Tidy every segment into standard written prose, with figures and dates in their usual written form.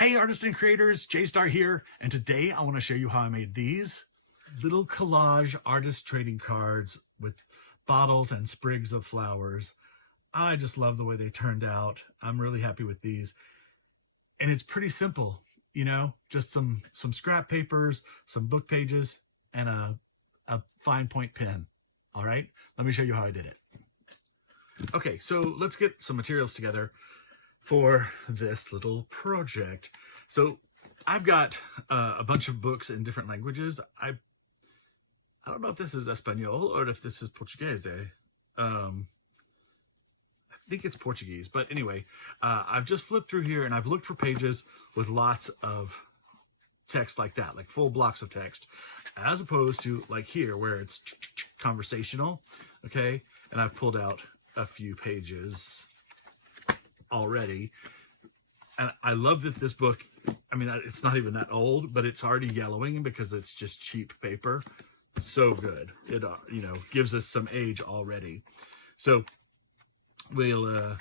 Hey artists and creators, J-Star here, and today I want to show you how I made these little collage artist trading cards with bottles and sprigs of flowers. I just love the way they turned out. I'm really happy with these. And it's pretty simple, just some scrap papers, some book pages, and a fine point pen. All right, let me show you how I did it. Okay, so let's get some materials together for this little project. So I've got a bunch of books in different languages. I don't know if this is Espanol or if this is Portuguese. I think it's Portuguese, but anyway, I've just flipped through here and I've looked for pages with lots of text like that, like full blocks of text, as opposed to like here where it's conversational, okay? And I've pulled out a few pages already. And I love that this book, I mean, it's not even that old, but it's already yellowing because it's just cheap paper. So good. It, gives us some age already. So we'll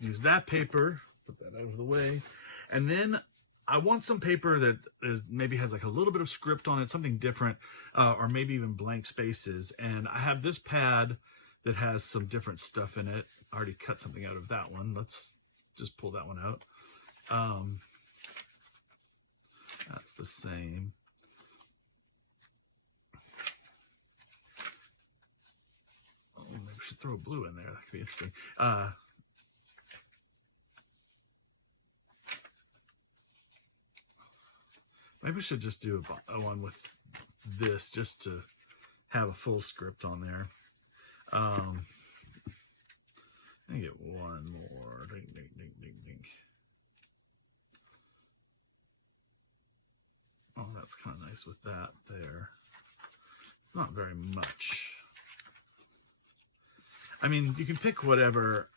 use that paper, put that out of the way. And then I want some paper that maybe has like a little bit of script on it, something different, or maybe even blank spaces. And I have this pad that has some different stuff in it. I already cut something out of that one. Let's just pull that one out. That's the same. Oh, maybe we should throw blue in there. That could be interesting. Maybe we should just do a one with this just to have a full script on there. Let me get one more. Ding, ding, ding, ding, ding. Oh, that's kind of nice with that there. It's not very much. I mean, you can pick whatever.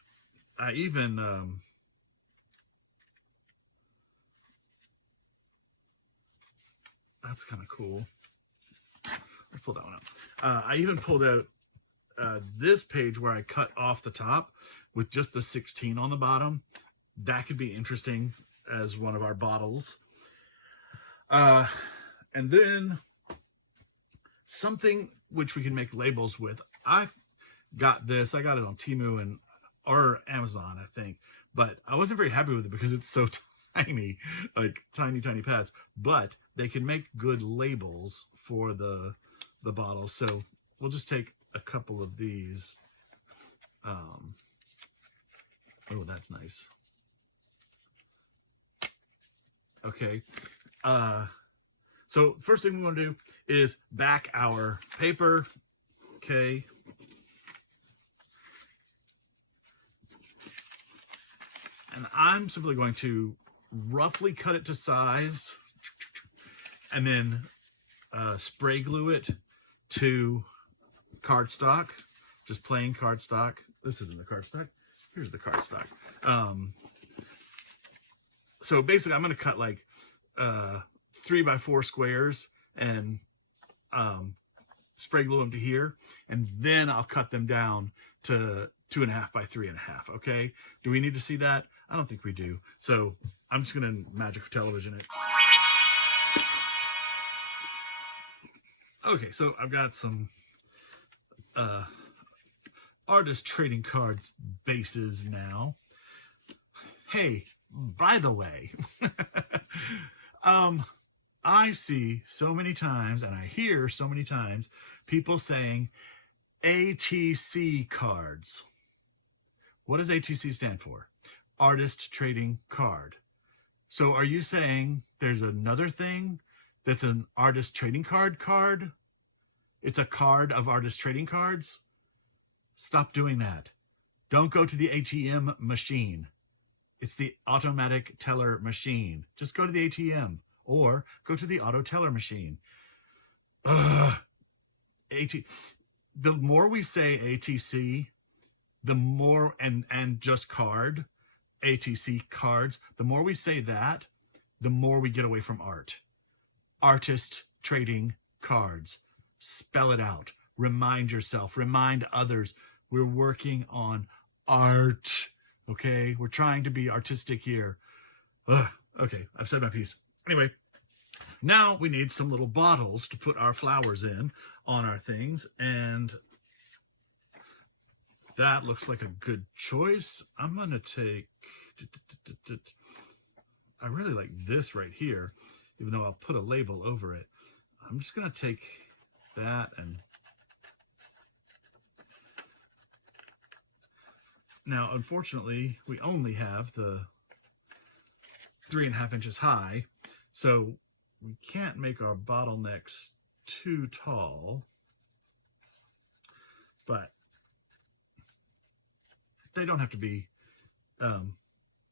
I even that's kind of cool. Let's pull that one out. I even pulled out this page where I cut off the top with just the 16 on the bottom. That could be interesting as one of our bottles. And then something which we can make labels with. I got this. I got it on Temu or Amazon, I think. But I wasn't very happy with it because it's so tiny, like tiny, tiny pads. But they can make good labels for the bottles. So we'll just take a couple of these. Oh, that's nice. Okay. So first thing we want to do is back our paper. Okay. And I'm simply going to roughly cut it to size and then spray glue it to cardstock, just plain cardstock. This isn't the cardstock. Here's the cardstock. So basically, I'm going to cut like 3x4 squares and spray glue them to here, and then I'll cut them down to 2.5 by 3.5. Okay. Do we need to see that? I don't think we do. So I'm just going to magic television it. Okay, so I've got some artist trading cards bases now. Hey, by the way, I see so many times and I hear so many times people saying ATC cards. What does ATC stand for? Artist trading card. So are you saying there's another thing that's an artist trading card? It's a card of artist trading cards? Stop doing that. Don't go to the ATM machine. It's the automatic teller machine. Just go to the ATM or go to the auto teller machine. The more we say ATC, the more, and just card, ATC cards, the more we say that, the more we get away from art. Artist trading cards. Spell it out. Remind yourself. Remind others. We're working on art. Okay? We're trying to be artistic here. Ugh, okay, I've said my piece. Anyway, now we need some little bottles to put our flowers in on our things, and that looks like a good choice. I'm going to take, I really like this right here, even though I'll put a label over it. I'm just going to take that, and now unfortunately we only have the 3.5 inches high, so we can't make our bottlenecks too tall, but they don't have to be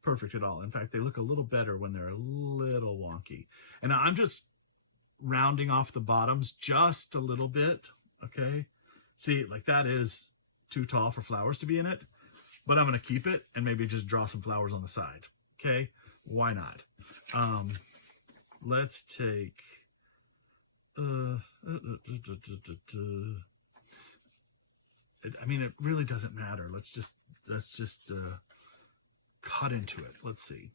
perfect at all. In fact, they look a little better when they're a little wonky. And I'm just rounding off the bottoms just a little bit, okay? See, like that is too tall for flowers to be in it, but I'm gonna keep it and maybe just draw some flowers on the side, okay? Why not? Let's take, I mean, it really doesn't matter. Let's just cut into it. Let's see.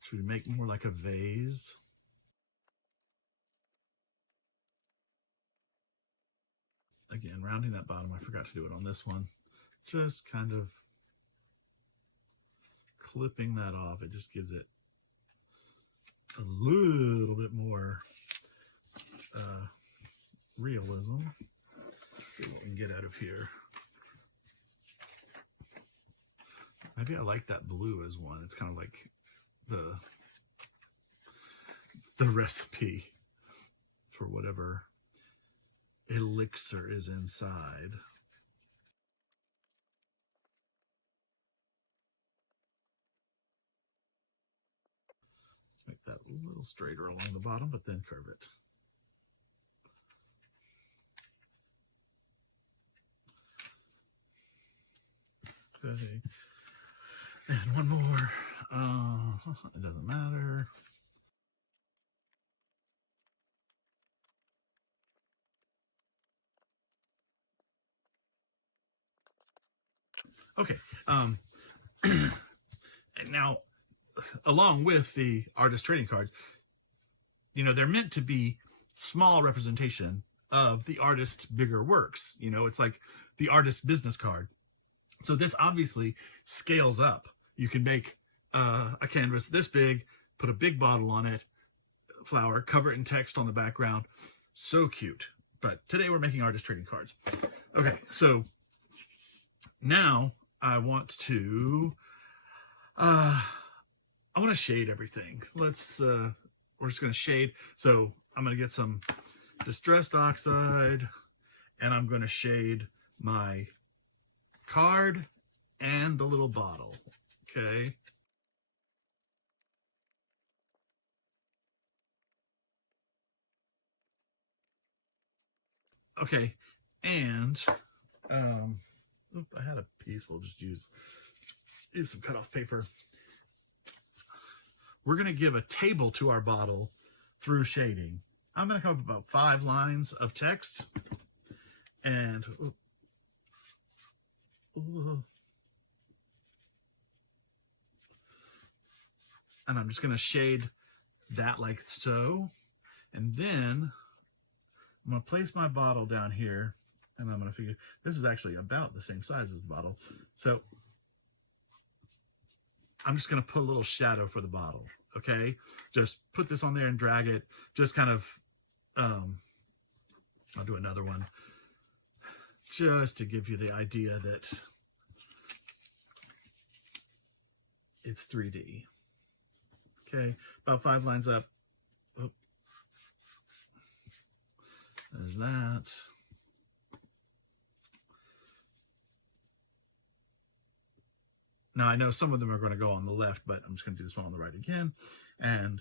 Should we make more like a vase? Again, rounding that bottom. I forgot to do it on this one. Just kind of clipping that off. It just gives it a little bit more realism. Let's see what we can get out of here. Maybe I like that blue as one. It's kind of like the recipe for whatever elixir is inside. Make that a little straighter along the bottom, but then curve it. Okay. And one more. It doesn't matter. Okay. Now, along with the artist trading cards, you know, they're meant to be small representation of the artist's bigger works. You know, it's like the artist business card. So this obviously scales up. You can make a canvas this big, put a big bottle on it, flower, cover it in text on the background. So cute. But today we're making artist trading cards. Okay, so now I want to shade everything. Let's we're just going to shade. So I'm going to get some distressed oxide, and I'm going to shade my card and the little bottle. Okay. Okay, and I had a piece. We'll just use some cutoff paper. We're going to give a table to our bottle through shading. I'm going to come up with about 5 lines of text, and I'm just going to shade that like so, and then I'm going to place my bottle down here, and I'm going to figure this is actually about the same size as the bottle. So I'm just going to put a little shadow for the bottle. Okay. Just put this on there and drag it. Just kind of, I'll do another one just to give you the idea that it's 3D. Okay. About 5 lines up. Oh. There's that. Now, I know some of them are going to go on the left, but I'm just going to do this one on the right again. And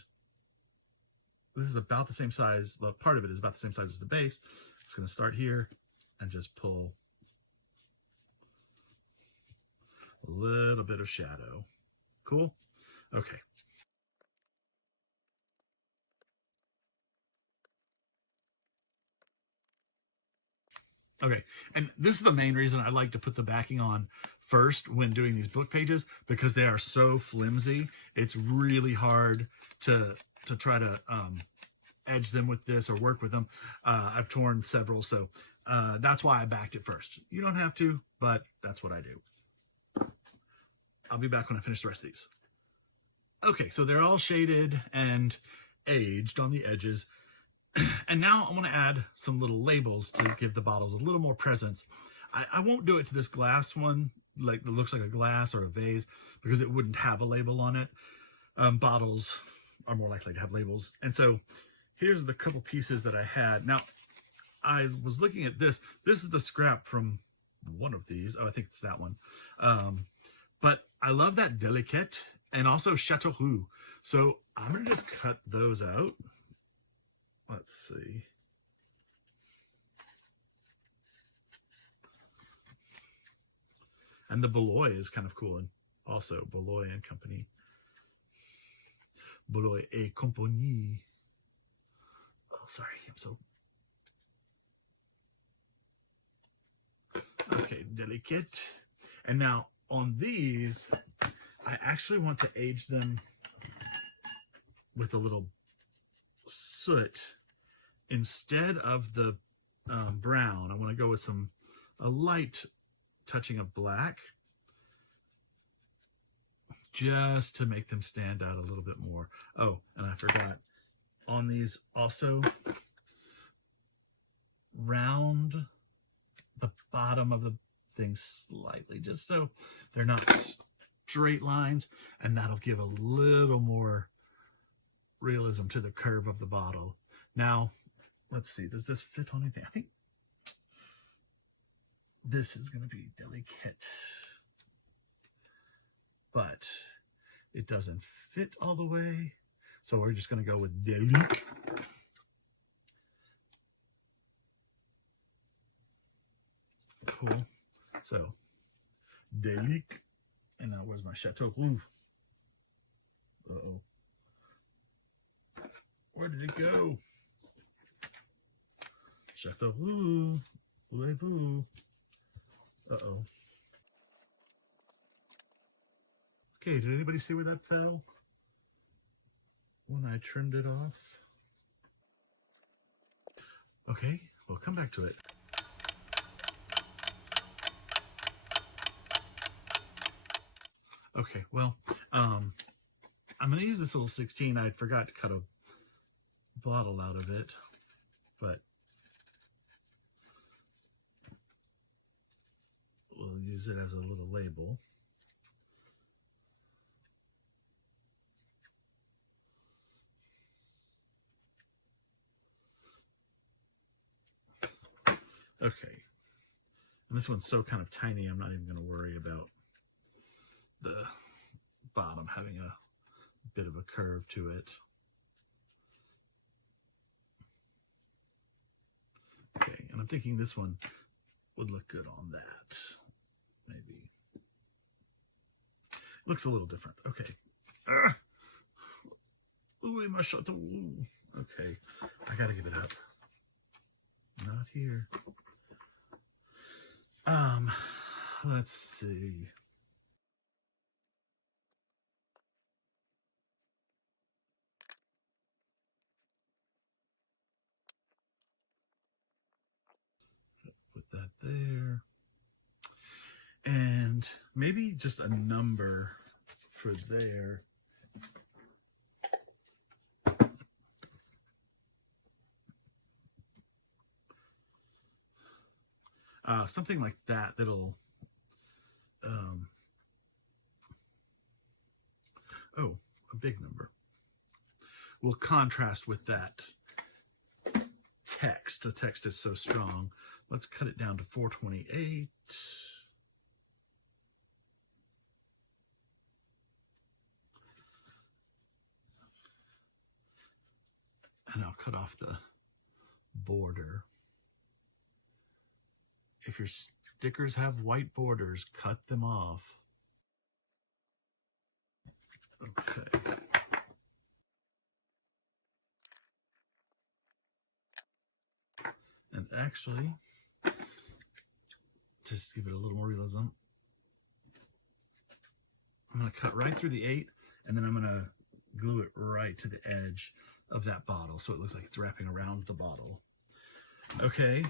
this is about the same size. Well, part of it is about the same size as the base. I'm just going to start here and just pull a little bit of shadow. Cool? Okay. Okay, and this is the main reason I like to put the backing on first when doing these book pages, because they are so flimsy. It's really hard to try to edge them with this or work with them. I've torn several, so that's why I backed it first. You don't have to, but that's what I do. I'll be back when I finish the rest of these. Okay, so they're all shaded and aged on the edges. And now I'm going to add some little labels to give the bottles a little more presence. I won't do it to this glass one, like that looks like a glass or a vase, because it wouldn't have a label on it. Bottles are more likely to have labels. And so here's the couple pieces that I had. Now, I was looking at this. This is the scrap from one of these. Oh, I think it's that one. But I love that Delicate and also Chateauroux. So I'm going to just cut those out. Let's see. And the Beloy is kind of cool. And also Beloy and Company. Beloy et Compagnie. Oh, sorry. I'm so... Okay, Delicate. And now on these, I actually want to age them with a little soot instead of the brown. I want to go with a light touching of black, just to make them stand out a little bit more. Oh, and I forgot, on these also, round the bottom of the thing slightly, just so they're not straight lines, and that'll give a little more realism to the curve of the bottle. Now, let's see, does this fit on anything? I think this is going to be Delicate, but it doesn't fit all the way, so we're just going to go with Delic. Cool. So Delic, and now where's my Chateauroux? Uh-oh. Where did it go? Chateauroux, où êtes-vous? Uh-oh. Okay, did anybody see where that fell when I trimmed it off? Okay, we'll come back to it. Okay, well, I'm going to use this little 16. I forgot to cut a bottle out of it, but we'll use it as a little label. Okay, and this one's so kind of tiny, I'm not even going to worry about the bottom having a bit of a curve to it. Okay, and I'm thinking this one would look good on that. Maybe. Looks a little different. Okay. Ooh, my Chateauroux. Okay, I gotta give it up. Not here. Let's see. Put that there. And maybe just a number for there. Something like that that'll oh, a big number will contrast with that text. The text is so strong. Let's cut it down to 428. And I'll cut off the border. If your stickers have white borders, cut them off. Okay. And actually, just give it a little more realism. I'm going to cut right through the 8, and then I'm going to glue it right to the edge of that bottle so it looks like it's wrapping around the bottle. Okay.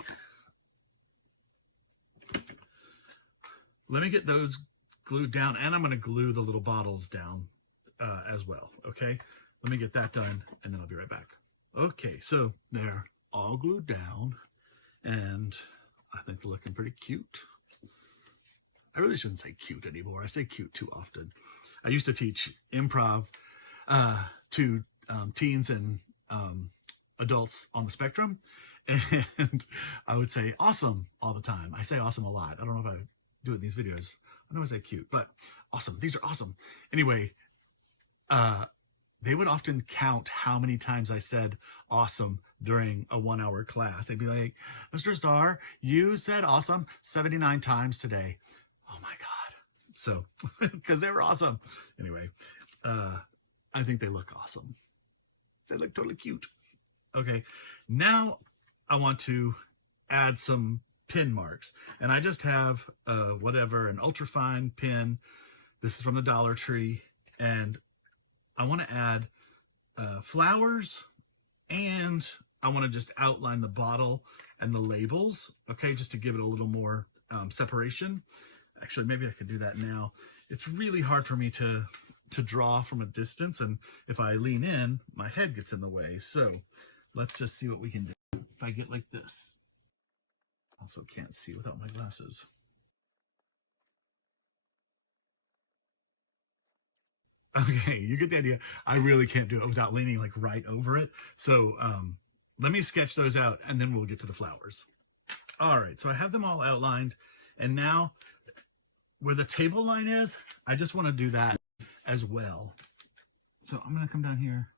Let me get those glued down, and I'm going to glue the little bottles down as well. Okay. Let me get that done, and then I'll be right back. Okay, so they're all glued down, and I think they're looking pretty cute. I really shouldn't say cute anymore. I say cute too often. I used to teach improv to teens and adults on the spectrum, and I would say awesome all the time. I say awesome a lot. I don't know if I do it in these videos. I know I say cute, but awesome. These are awesome. Anyway, they would often count how many times I said awesome during a 1-hour class. They'd be like, Mr. Starr, you said awesome 79 times today. Oh my God. So, because they were awesome. Anyway, I think they look awesome. They look totally cute. Okay, now I want to add some pin marks. And I just have an ultrafine pin. This is from the Dollar Tree. And I want to add flowers, and I want to just outline the bottle and the labels, okay, just to give it a little more separation. Actually, maybe I could do that now. It's really hard for me to draw from a distance, and if I lean in, my head gets in the way. So let's just see what we can do. If I get like this, also can't see without my glasses. Okay, you get the idea. I really can't do it without leaning like right over it. So let me sketch those out, and then we'll get to the flowers. All right, so I have them all outlined, and now where the table line is, I just want to do that as well. So I'm going to come down here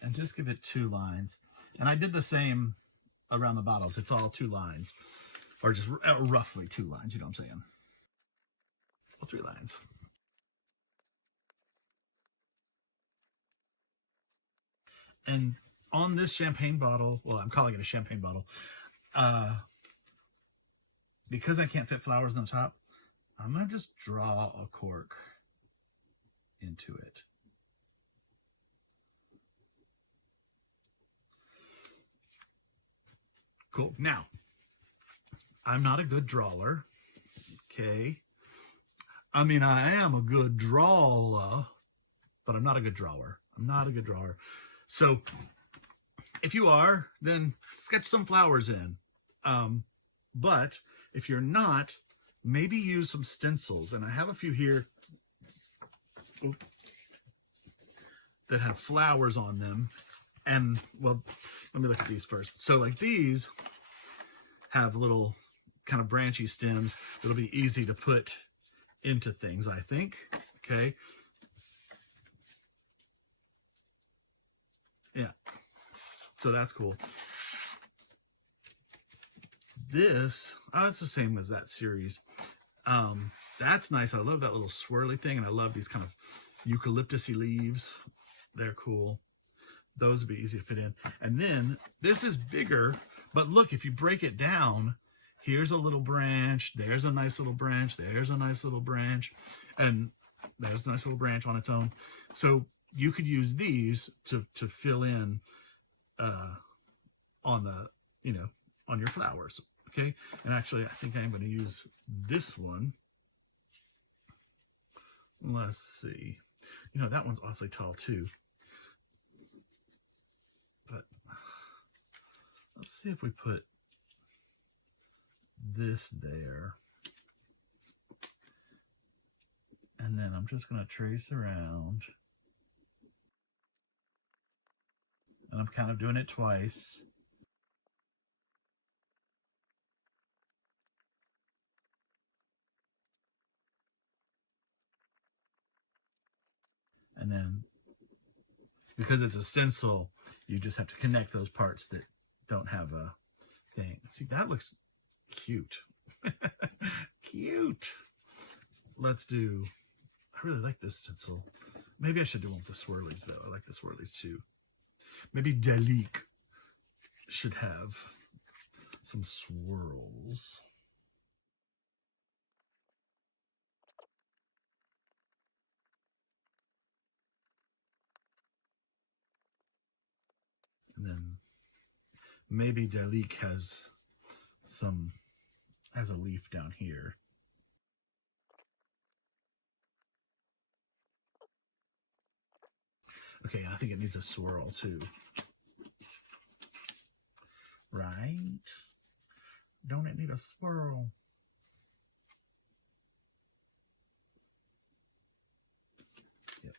and just give it 2 lines. And I did the same around the bottles. It's all 2 lines, or just roughly 2 lines, you know what I'm saying? 3 lines. And on this champagne bottle, well, I'm calling it a champagne bottle, because I can't fit flowers on the top, I'm going to just draw a cork into it. Cool. Now, I'm not a good drawer, okay? I mean, I am a good drawer, but I'm not a good drawer. I'm not a good drawer. So if you are, then sketch some flowers in. But if you're not, maybe use some stencils. And I have a few here that have flowers on them. And, well, let me look at these first. So like these have little kind of branchy stems that'll be easy to put into things, I think. Okay. Yeah. So that's cool. This, oh, it's the same as that series. That's nice. I love that little swirly thing, and I love these kind of eucalyptus-y leaves. They're cool. Those would be easy to fit in. And then this is bigger, but look, if you break it down, here's a little branch, there's a nice little branch, there's a nice little branch, and there's a nice little branch on its own. So you could use these to fill in on the, you know, on your flowers. Okay. And actually, I think I'm going to use this one. Let's see. You know, that one's awfully tall too. But let's see if we put this there. And then I'm just going to trace around. And I'm kind of doing it twice. And then, because it's a stencil, you just have to connect those parts that don't have a thing. See, that looks cute. Cute. Let's do, I really like this stencil. Maybe I should do one with the swirlies, though. I like the swirlies, too. Maybe Delique should have some swirls. And then maybe Dalik has a leaf down here. Okay, I think it needs a swirl too. Right? Don't it need a swirl? Yep.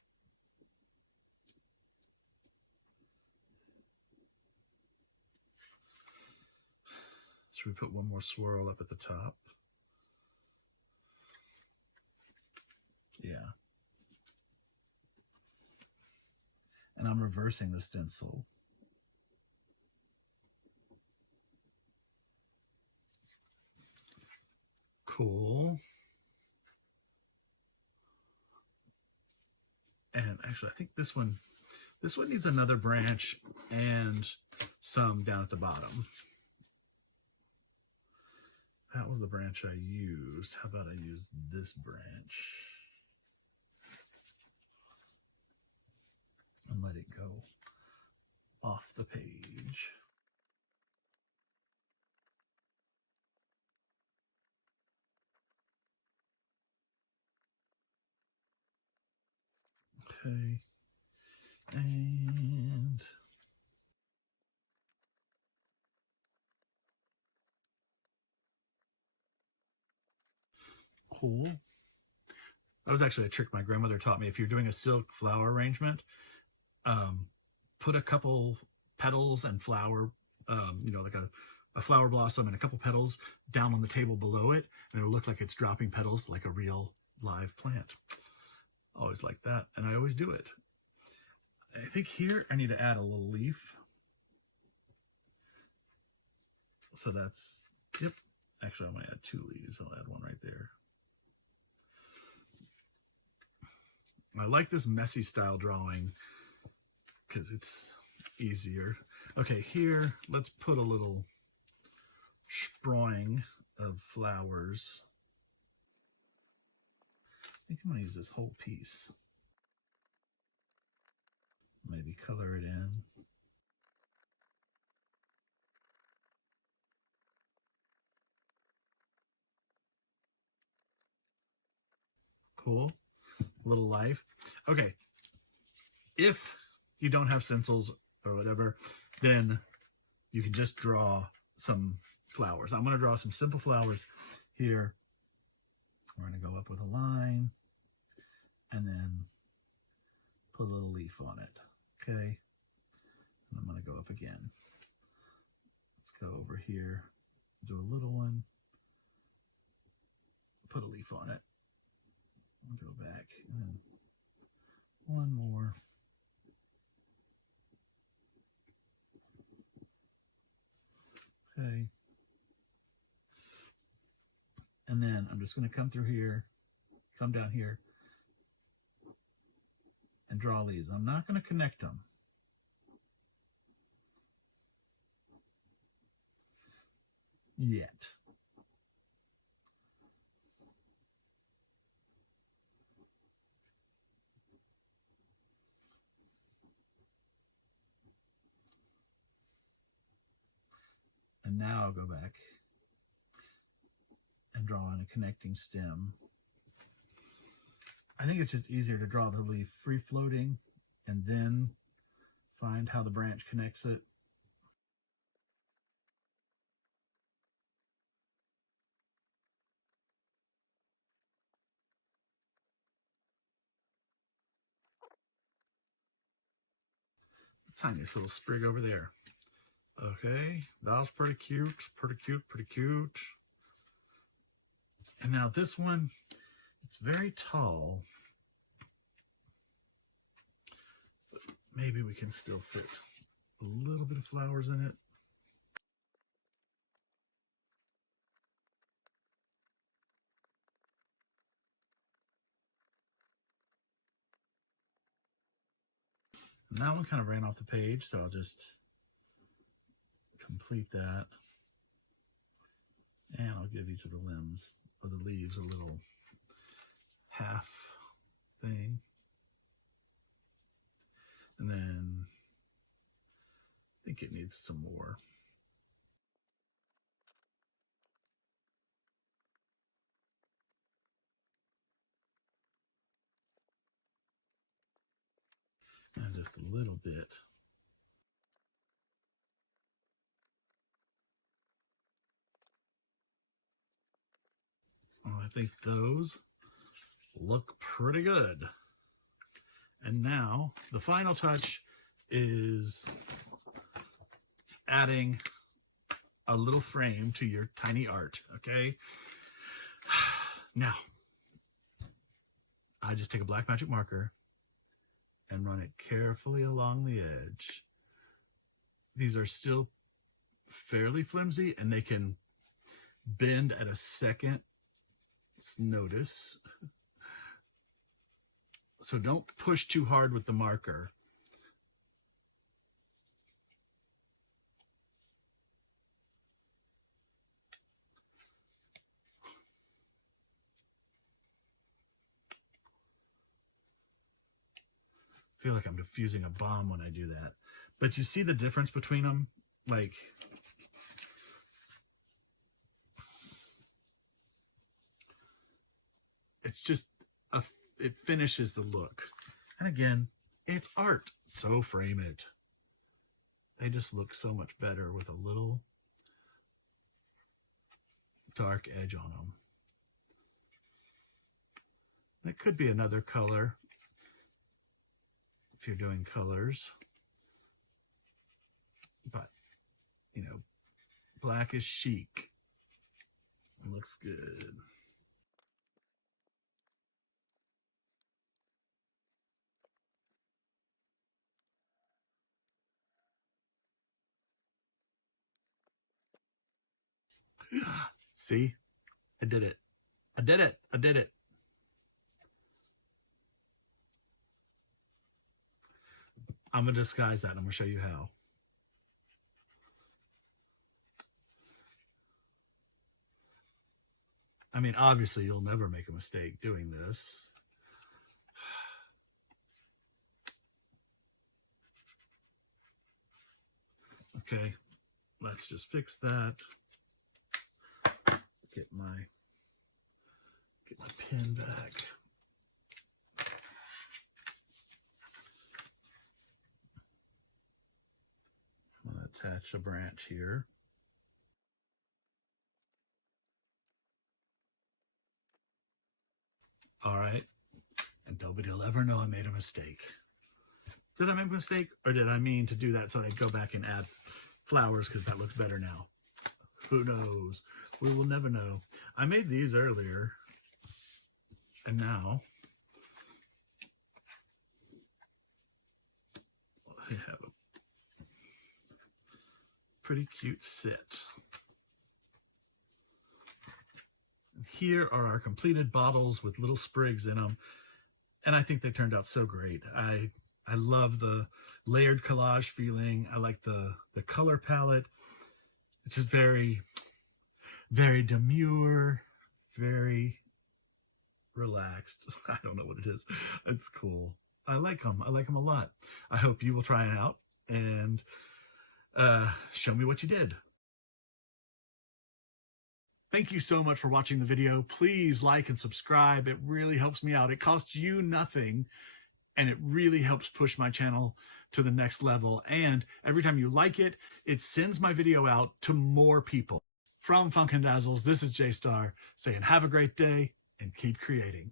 Should we put one more swirl up at the top? Yeah. And I'm reversing the stencil. Cool. And actually, I think this one needs another branch and some down at the bottom. That was the branch I used. How about I use this branch and let it go off the page. Okay. And cool. That was actually a trick my grandmother taught me. If you're doing a silk flower arrangement, put a couple petals and flower, like a flower blossom and a couple petals down on the table below it, and it'll look like it's dropping petals like a real live plant. Always like that, and I always do it. I think here I need to add a little leaf. So that's, yep. Actually, I might add 2 leaves. I'll add one right there. I like this messy style drawing because it's easier. Okay, here, let's put a little spraying of flowers. I think I'm going to use this whole piece. Maybe color it in. Cool. A little life. Okay. If you don't have stencils or whatever, then you can just draw some flowers. I'm going to draw some simple flowers here. We're going to go up with a line and then put a little leaf on it. Okay. And I'm going to go up again. Let's go over here, do a little one, put a leaf on it. We'll go back and then one more. Okay. And then I'm just going to come through here, come down here, and draw leaves. I'm not going to connect them. Yet. And now I'll go back and draw in a connecting stem. I think it's just easier to draw the leaf free floating and then find how the branch connects it. Tiniest little sprig over there. Okay, that was pretty cute, pretty cute, pretty cute. And now this one, it's very tall. But maybe we can still fit a little bit of flowers in it. And that one kind of ran off the page, so I'll just complete that. And I'll give each of the limbs or the leaves a little half thing. And then I think it needs some more. And just a little bit. Well, I think those look pretty good. And now the final touch is adding a little frame to your tiny art, okay? Now, I just take a black magic marker and run it carefully along the edge. These are still fairly flimsy and they can bend at a second's notice. So don't push too hard with the marker. I feel like I'm diffusing a bomb when I do that. But you see the difference between them? Like, it's just, it finishes the look. And again, it's art, so frame it. They just look so much better with a little dark edge on them. It could be another color if you're doing colors, but you know, black is chic. It looks good. See, I did it. I did it. I did it. I'm going to disguise that and I'm going to show you how. I mean, obviously you'll never make a mistake doing this. Okay, let's just fix that. Get my pen back. I'm going to attach a branch here. All right, and nobody will ever know I made a mistake. Did I make a mistake, or did I mean to do that so I'd go back and add flowers because that looks better now? Who knows? We will never know. I made these earlier, and now we have a pretty cute set. Here are our completed bottles with little sprigs in them, and I think they turned out so great. I love the layered collage feeling. I like the color palette. It's just very, very demure, very relaxed. I don't know what it is. It's cool. I like them. I like them a lot. I hope you will try it out and show me what you did. Thank you so much for watching the video. Please like and subscribe. It really helps me out. It costs you nothing, and it really helps push my channel to the next level. And every time you like it, it sends my video out to more people. From Funk and Dazzles, this is J-Star saying have a great day and keep creating.